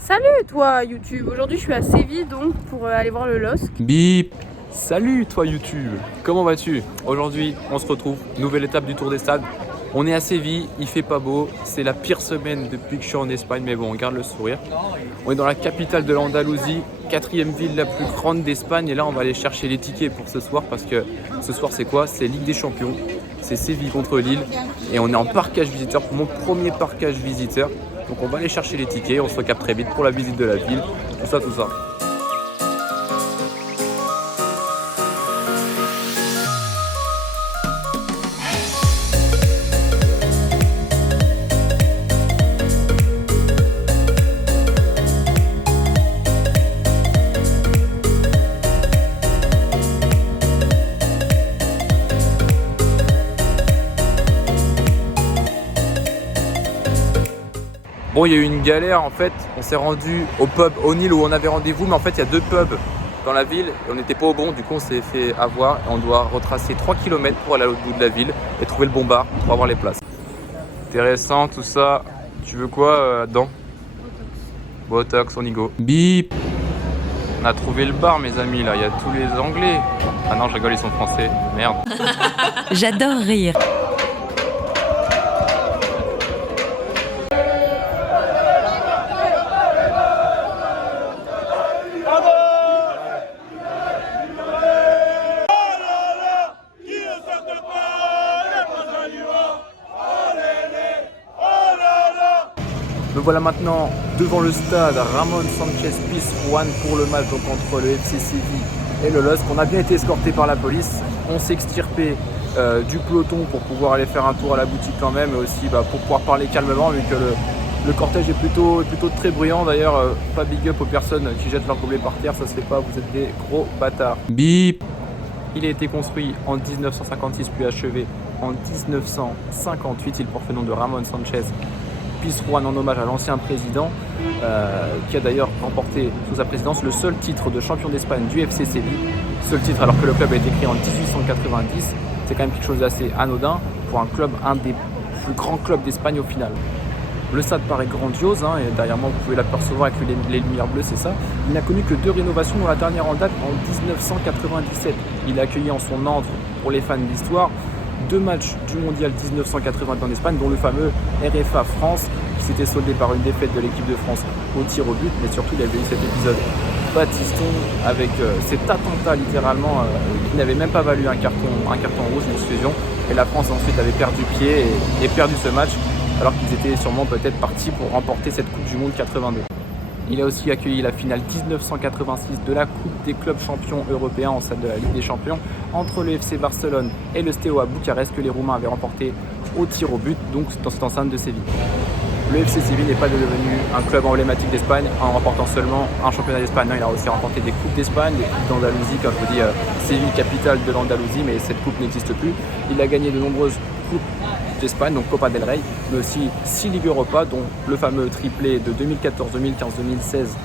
Salut toi YouTube, aujourd'hui je suis à Séville donc pour aller voir le LOSC. Bip. Salut toi YouTube, comment vas-tu? Aujourd'hui on se retrouve, nouvelle étape du Tour des Stades. On est à Séville, il fait pas beau, c'est la pire semaine depuis que je suis en Espagne, mais bon on garde le sourire. On est dans la capitale de l'Andalousie, quatrième ville la plus grande d'Espagne, et là on va aller chercher les tickets pour ce soir parce que ce soir c'est quoi? C'est Ligue des Champions, c'est Séville contre Lille et on est en parquage visiteur pour mon premier parquage visiteur. Donc on va aller chercher les tickets, on se recapte très vite pour la visite de la ville, tout ça. Bon, il y a eu une galère en fait, on s'est rendu au pub O'Neill où on avait rendez-vous, mais en fait il y a deux pubs dans la ville et on n'était pas au bon, du coup on s'est fait avoir et on doit retracer 3 km pour aller à l'autre bout de la ville et trouver le bon bar pour avoir les places. Intéressant tout ça, tu veux quoi là-dedans? Botox, on y go. Bip. On a trouvé le bar mes amis là, il y a tous les anglais. Ah non je rigole, ils sont français, merde. J'adore rire. Me voilà maintenant devant le stade Ramon Sanchez Pizjuán pour le match donc entre le FC Séville et le LOSC. On a bien été escorté par la police, on s'est extirpé du peloton pour pouvoir aller faire un tour à la boutique quand même, et aussi pour pouvoir parler calmement vu que le cortège est plutôt très bruyant. D'ailleurs, pas big up aux personnes qui jettent leur gobelet par terre, ça se fait pas, vous êtes des gros bâtards. Bip. Il a été construit en 1956 puis achevé en 1958, il porte le nom de Ramon Sanchez Pizjuán en hommage à l'ancien président qui a d'ailleurs remporté sous sa présidence le seul titre de champion d'Espagne du FC Séville. Seul titre alors que le club a été créé en 1890. C'est quand même quelque chose d'assez anodin pour un club, un des plus grands clubs d'Espagne au final. Le stade paraît grandiose, et derrière moi vous pouvez l'apercevoir avec les lumières bleues, c'est ça. Il n'a connu que 2 rénovations, dont la dernière en date en 1997. Il a accueilli en son antre, pour les fans d'histoire, 2 matchs du mondial 1980 en Espagne, dont le fameux RFA France, qui s'était soldé par une défaite de l'équipe de France au tir au but, mais surtout il y avait eu cet épisode Batiston avec cet attentat littéralement qui n'avait même pas valu un carton rouge, une expulsion, et la France ensuite avait perdu pied et perdu ce match, alors qu'ils étaient sûrement peut-être partis pour remporter cette Coupe du Monde 82. Il a aussi accueilli la finale 1986 de la Coupe des clubs champions européens en salle de la Ligue des Champions entre le FC Barcelone et le Steaua Bucarest que les Roumains avaient remporté au tir au but, donc dans cette enceinte de Séville. Le FC Séville n'est pas devenu un club emblématique d'Espagne en remportant seulement un championnat d'Espagne. Non, il a aussi remporté des coupes d'Espagne, des coupes d'Andalousie, comme je vous dis, Séville, capitale de l'Andalousie, mais cette coupe n'existe plus. Il a gagné de nombreuses coupes d'Espagne, donc Copa del Rey, mais aussi 6 Ligues Europa, dont le fameux triplé de 2014, 2015, 2016.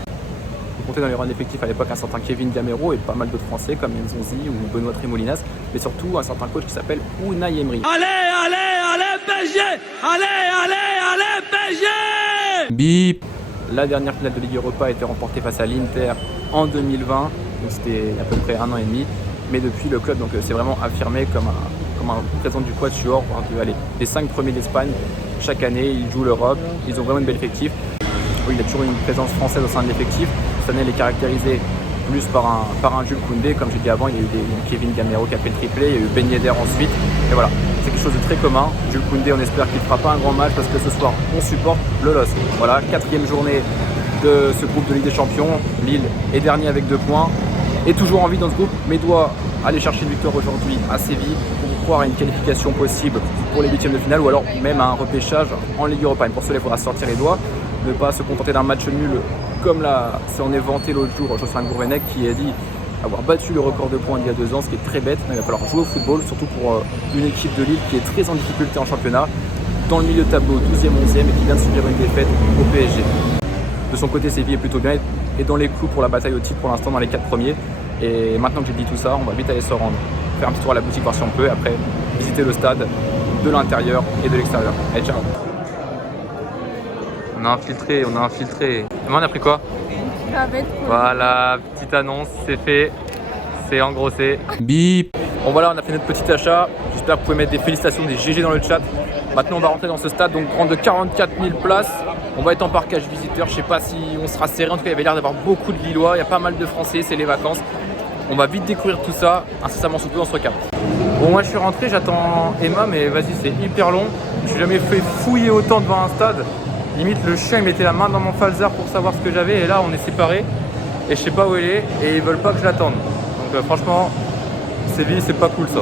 On comptait dans les rangs d'effectifs à l'époque un certain Kevin Gamero et pas mal d'autres Français comme Nzonzi ou Benoît Tremolinas, mais surtout un certain coach qui s'appelle Unai Emery. Allez PSG! Allez PSG! Bip. La dernière finale de Ligue Europa a été remportée face à l'Inter en 2020, donc c'était à peu près 1 an et demi, mais depuis le club s'est vraiment affirmé comme un représentant du quatuor, les 5 premiers d'Espagne. Chaque année ils jouent l'Europe, ils ont vraiment une belle effectif. Oui, il y a toujours une présence française au sein de l'effectif. Cette année elle est caractérisée plus par un Jules Koundé, comme j'ai dit avant. Il y a eu Kevin Gamero qui a fait le triplé, il y a eu Ben Yedder ensuite, et voilà, c'est quelque chose de très commun. Jules Koundé, on espère qu'il ne fera pas un grand match parce que ce soir on supporte le LOSC. Voilà, 4e journée de ce groupe de Ligue des Champions. Lille est dernier avec 2 points, est toujours en vie dans ce groupe, mais doit aller chercher une victoire aujourd'hui à Séville pour croire à une qualification possible pour les 8e de finale, ou alors même à un repêchage en Ligue Europa. Et pour cela il faudra sortir les doigts, ne pas se contenter d'un match nul comme là, c'est en est vanté l'autre jour Jocelyn Gourvenec, qui a dit avoir battu le record de points il y a 2 ans, ce qui est très bête. Il va falloir jouer au football, surtout pour une équipe de Lille qui est très en difficulté en championnat, dans le milieu de tableau, 12e, 11e, et qui vient de subir une défaite au PSG. De son côté, Séville est plutôt bien, et dans les clous pour la bataille au titre pour l'instant dans les 4 premiers. Et maintenant que j'ai dit tout ça, on va vite aller se rendre, faire un petit tour à la boutique voir si on peut, et après visiter le stade de l'intérieur et de l'extérieur. Allez, ciao! On a infiltré, on a infiltré. Et moi, on a pris quoi? Avec Voilà, petite annonce, c'est fait. C'est engrossé. Bip. Bon voilà, on a fait notre petit achat. J'espère que vous pouvez mettre des félicitations, des GG dans le chat. Maintenant, on va rentrer dans ce stade, donc grand de 44 000 places. On va être en parkage visiteur. Je sais pas si on sera serré. En tout cas, il y avait l'air d'avoir beaucoup de Lillois. Il y a pas mal de Français, c'est les vacances. On va vite découvrir tout ça. Incessamment sous peu, on se recapte. Bon, moi je suis rentré, j'attends Emma, mais vas-y, c'est hyper long. Je suis jamais fait fouiller autant devant un stade. Limite, le chien il mettait la main dans mon falzar pour savoir ce que j'avais. Et là, on est séparés. Et je sais pas où elle est. Et ils veulent pas que je l'attende. Donc franchement, Séville, c'est pas cool ça.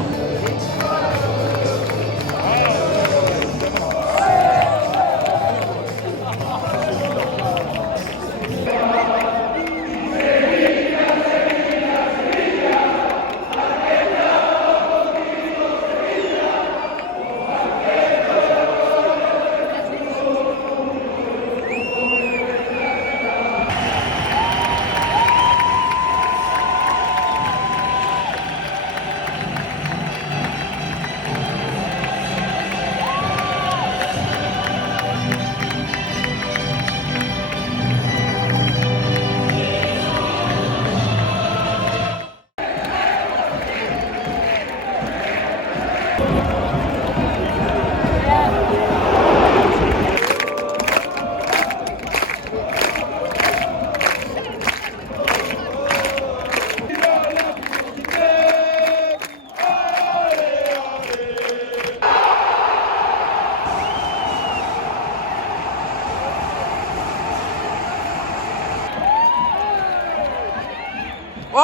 Oh!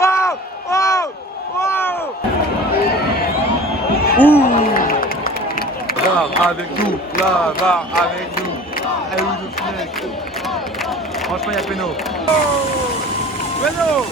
Oh! Oh! Oh! Ouh! VAR avec nous! La VAR avec nous! Eh oui, le final. Franchement, il y a péno. Oh! Péno!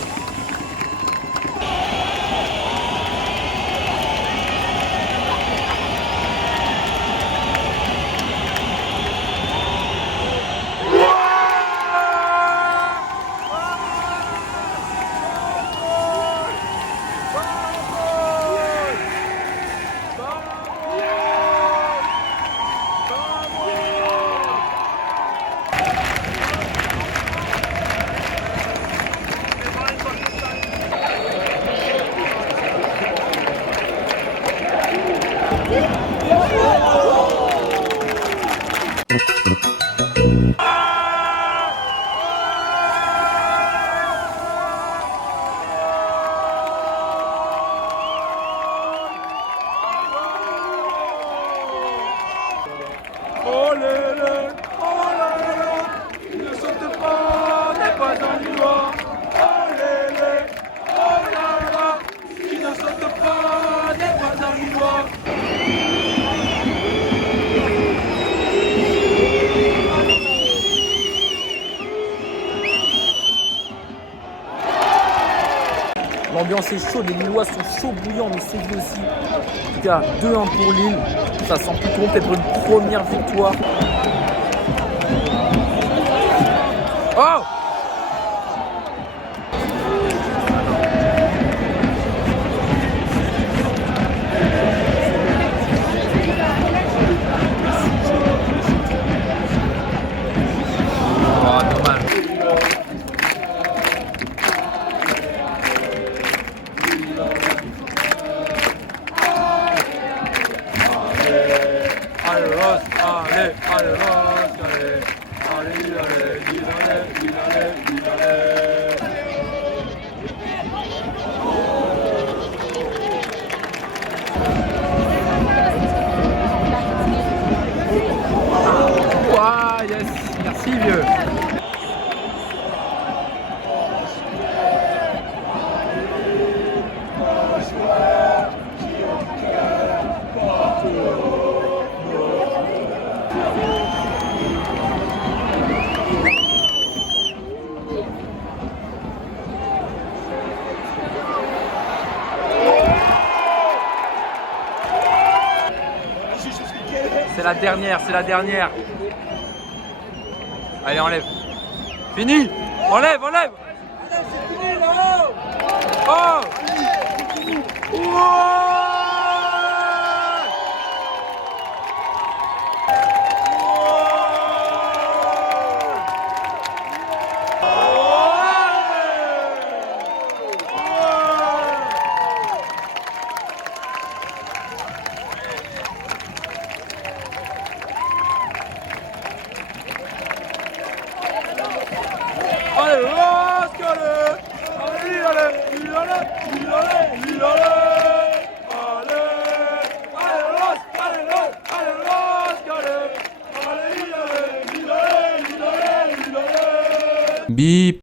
Oh lélé, oh là là, ne saute pas, n'est pas un Lillois. Oh lélé, oh là là, qui ne saute pas, n'est pas un Lillois. L'ambiance est chaude, les Lillois sont chauds bouillants, mais c'est lui aussi. En tout cas, 2-1 pour Lille. Ça sent plutôt peut-être une première victoire. Oh! Yes, merci vieux. C'est la dernière, c'est la dernière. Allez, enlève. Fini. Enlève, enlève. Allez, c'est fini là-haut. Oh. Bip.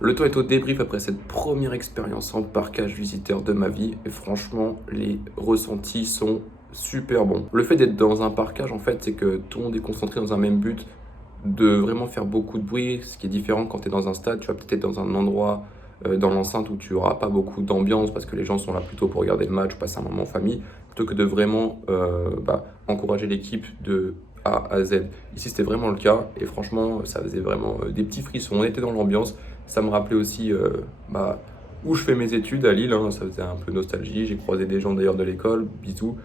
Le temps est au débrief après cette première expérience en parkage visiteur de ma vie et franchement les ressentis sont super bons. Le fait d'être dans un parkage en fait c'est que tout le monde est concentré dans un même but, de vraiment faire beaucoup de bruit, ce qui est différent quand tu es dans un stade, tu vas peut-être être dans un endroit dans l'enceinte où tu n'auras pas beaucoup d'ambiance parce que les gens sont là plutôt pour regarder le match, passer un moment en famille, plutôt que de vraiment encourager l'équipe de A à Z. Ici c'était vraiment le cas et franchement ça faisait vraiment des petits frissons, on était dans l'ambiance, ça me rappelait aussi où je fais mes études à Lille, hein, ça faisait un peu nostalgie, j'ai croisé des gens d'ailleurs de l'école, bisous.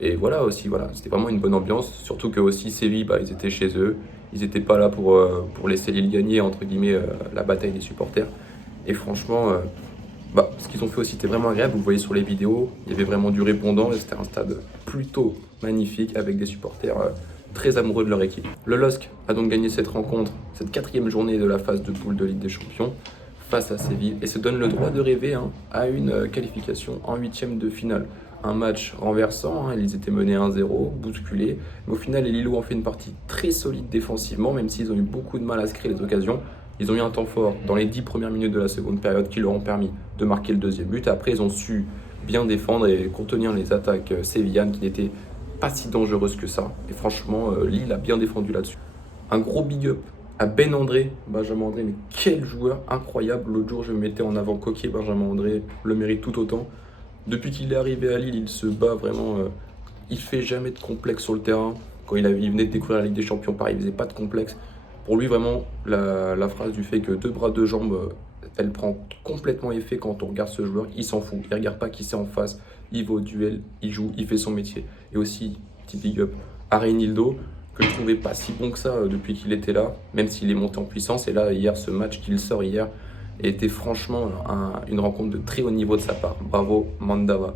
Et voilà aussi, voilà, c'était vraiment une bonne ambiance, surtout que aussi Séville, ils étaient chez eux, ils n'étaient pas là pour laisser Lille gagner, entre guillemets, la bataille des supporters. Et franchement, ce qu'ils ont fait aussi, c'était vraiment agréable, vous le voyez sur les vidéos, il y avait vraiment du répondant, et c'était un stade plutôt magnifique avec des supporters très amoureux de leur équipe. Le LOSC a donc gagné cette rencontre, cette 4e journée de la phase de poule de Ligue des Champions face à Séville et se donne le droit de rêver à une qualification en 8e de finale. Un match renversant, ils étaient menés 1-0, bousculés, mais au final les Lillois ont fait une partie très solide défensivement, même s'ils ont eu beaucoup de mal à se créer les occasions. Ils ont eu un temps fort dans les 10 premières minutes de la seconde période qui leur ont permis de marquer le 2e but. Après ils ont su bien défendre et contenir les attaques sévillanes qui n'étaient pas si dangereuse que ça. Et franchement, Lille a bien défendu là-dessus. Un gros big up à Ben André, Benjamin André, mais quel joueur incroyable. L'autre jour, je mettais en avant Coquet, Benjamin André le mérite tout autant. Depuis qu'il est arrivé à Lille, il se bat vraiment. Il fait jamais de complexe sur le terrain. Quand il venait de découvrir la Ligue des Champions, pareil, il faisait pas de complexe. Pour lui, vraiment, la phrase du fait que 2 bras, 2 jambes, elle prend complètement effet quand on regarde ce joueur. Il s'en fout, il regarde pas qui c'est en face. Il va au duel, il joue, il fait son métier. Et aussi, petit big up à Reinildo, que je trouvais pas si bon que ça depuis qu'il était là, même s'il est monté en puissance. Et là, hier, ce match qu'il sort hier était franchement une rencontre de très haut niveau de sa part. Bravo, Mandava.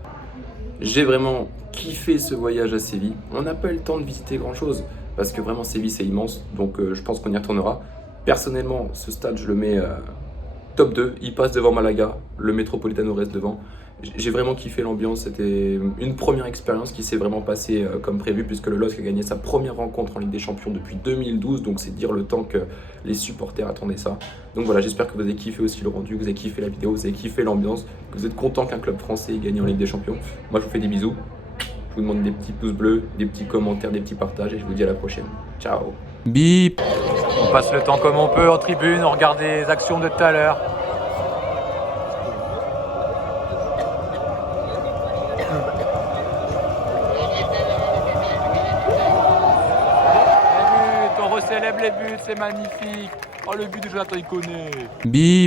J'ai vraiment kiffé ce voyage à Séville. On n'a pas eu le temps de visiter grand-chose, parce que vraiment, Séville, c'est immense. Donc, je pense qu'on y retournera. Personnellement, ce stade, je le mets top 2. Il passe devant Malaga, le Metropolitano reste devant. J'ai vraiment kiffé l'ambiance, c'était une première expérience qui s'est vraiment passée comme prévu puisque le LOSC a gagné sa première rencontre en Ligue des Champions depuis 2012, donc c'est dire le temps que les supporters attendaient ça. Donc voilà, j'espère que vous avez kiffé aussi le rendu, que vous avez kiffé la vidéo, que vous avez kiffé l'ambiance, que vous êtes content qu'un club français ait gagné en Ligue des Champions. Moi je vous fais des bisous, je vous demande des petits pouces bleus, des petits commentaires, des petits partages et je vous dis à la prochaine. Ciao. Bip. On passe le temps comme on peut en tribune, on regarde les actions de tout à l'heure. On recélèbre les buts, c'est magnifique. Oh, le but de Jonathan, il connaît. Bip.